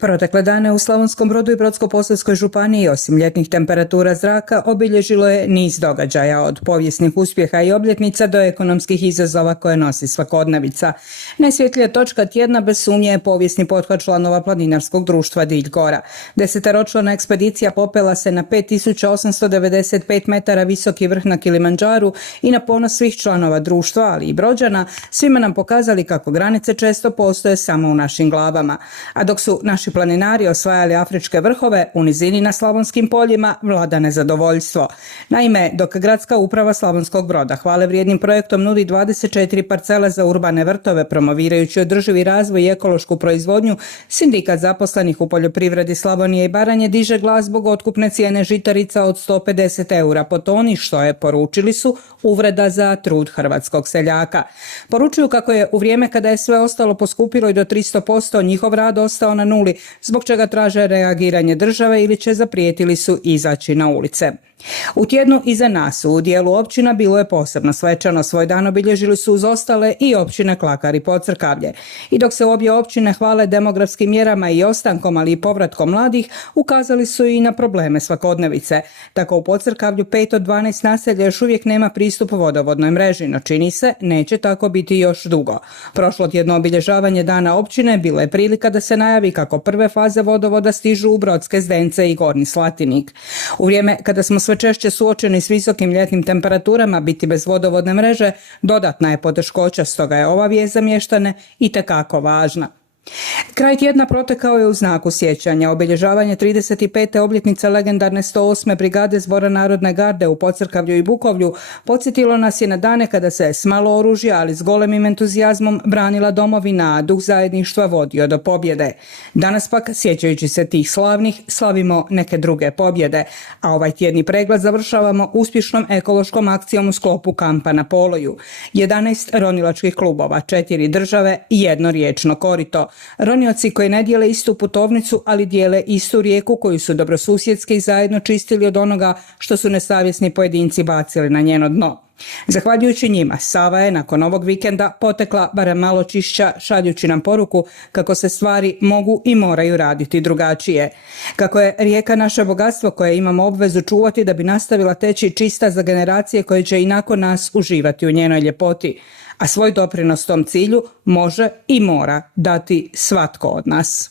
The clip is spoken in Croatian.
Protekle dane u Slavonskom Brodu i Brodsko-posavskoj županiji osim ljetnih temperatura zraka obilježilo je niz događaja od povijesnih uspjeha i obljetnica do ekonomskih izazova koje nosi svakodnevica. Najsvjetlija točka tjedna bez sumnje je povijesni pothvat članova planinarskog društva Dilj Gora. 10-člana ekspedicija popela se na 5895 metara visoki vrh na Kilimandžaru i na ponos svih članova društva, ali i Brođana, svima nam pokazali kako granice često postoje samo u našim glavama. A dok su naši planinari osvajali afričke vrhove, u nizini na Slavonskim poljima vlada nezadovoljstvo. Naime, dok Gradska uprava Slavonskog Broda hvale vrijednim projektom nudi 24 parcele za urbane vrtove, promovirajući održivi razvoj i ekološku proizvodnju, sindikat zaposlenih u poljoprivredi Slavonije i Baranje diže glas zbog otkupne cijene žitarica od 150 eura po toni, što je, poručili su, uvreda za trud hrvatskog seljaka. Poručuju kako je u vrijeme kada je sve ostalo poskupilo i do 300%, njihov rad ostao na nuli, zbog čega traže reagiranje države ili će, zaprijetili su, izaći na ulice. U tjednu iza nas u dijelu općina bilo je posebno svečano. Svoj dan obilježili su uz ostale i općine Klakar i Podcrkavlje. I dok se obje općine hvale demografskim mjerama i ostankom, ali i povratkom mladih, ukazali su i na probleme svakodnevice. Tako u Podcrkavlju 5 od 12 naselja još uvijek nema pristup vodovodnoj mreži, no čini se neće tako biti još dugo. Prošlo tjedno obilježavanje dana općine bila je prilika da se najavi kako prve faze vodovoda stižu u Brodske Zdence i Gornji Slatinik. U vrijeme kada smo sve češće suočeni s visokim ljetnim temperaturama, biti bez vodovodne mreže dodatna je poteškoća, stoga je ova vijest za mještane itekako važna. Kraj tjedna protekao je u znaku sjećanja. Obilježavanje 35. obljetnice legendarne 108. brigade Zbora narodne garde u Podcrkavlju i Bukovlju podsjetilo nas je na dane kada se s malo oružja, ali s golemim entuzijazmom branila domovina, a duh zajedništva vodio do pobjede. Danas pak, sjećajući se tih slavnih, slavimo neke druge pobjede, a ovaj tjedni pregled završavamo uspješnom ekološkom akcijom u sklopu kampa na Poloju. 11 ronilačkih klubova, 4 države i 1 riječno korito. Ronioci koji ne dijele istu putovnicu, ali dijele istu rijeku koju su dobrosusjedski i zajedno čistili od onoga što su nesavjesni pojedinci bacili na njeno dno. Zahvaljujući njima, Sava je nakon ovog vikenda potekla barem malo čišća, šaljući nam poruku kako se stvari mogu i moraju raditi drugačije. Kako je rijeka naše bogatstvo koje imamo obvezu čuvati da bi nastavila teći čista za generacije koje će i nakon nas uživati u njenoj ljepoti. A svoj doprinos tom cilju može i mora dati svatko od nas.